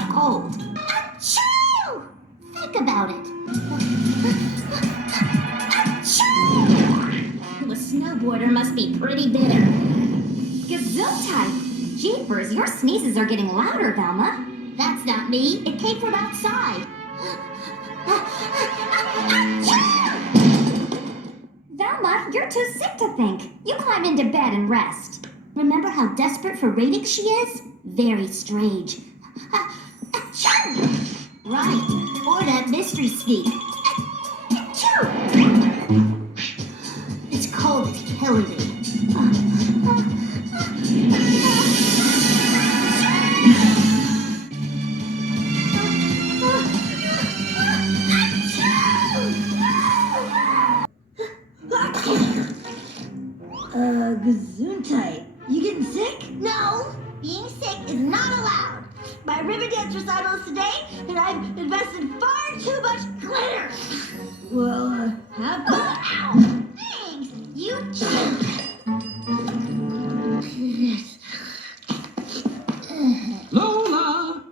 got a cold. Achoo! Think about it. Achoo! The snowboarder must be pretty bitter. Gesundheit! Jeepers, your sneezes are getting louder, Velma. That's not me. It came from outside. Velma, you're too sick to think. You climb into bed and rest. Remember how desperate for ratings she is? Very strange. Right, or that mystery sneak. It's cold, it's killing me. Gesundheit. You getting sick? No, being sick is not allowed. My ribbon dance recital is today, and I've invested far too much glitter. Well, have fun. Ow! Thanks, you Lola!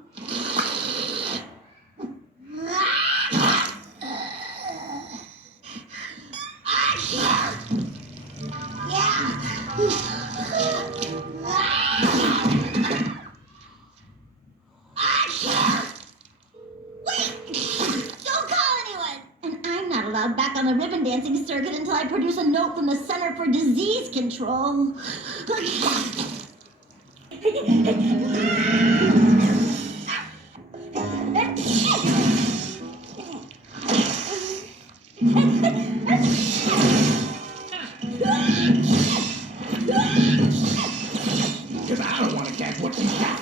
Back on the ribbon dancing circuit until I produce a note from the Center for Disease Control. Because I don't want to catch what you got.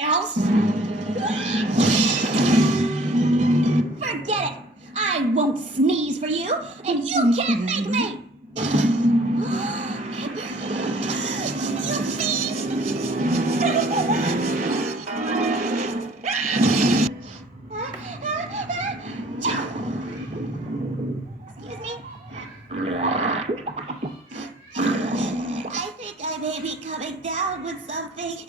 Else? forget it. I won't sneeze for you, and you can't make me. You Excuse me? I think I may be coming down with something.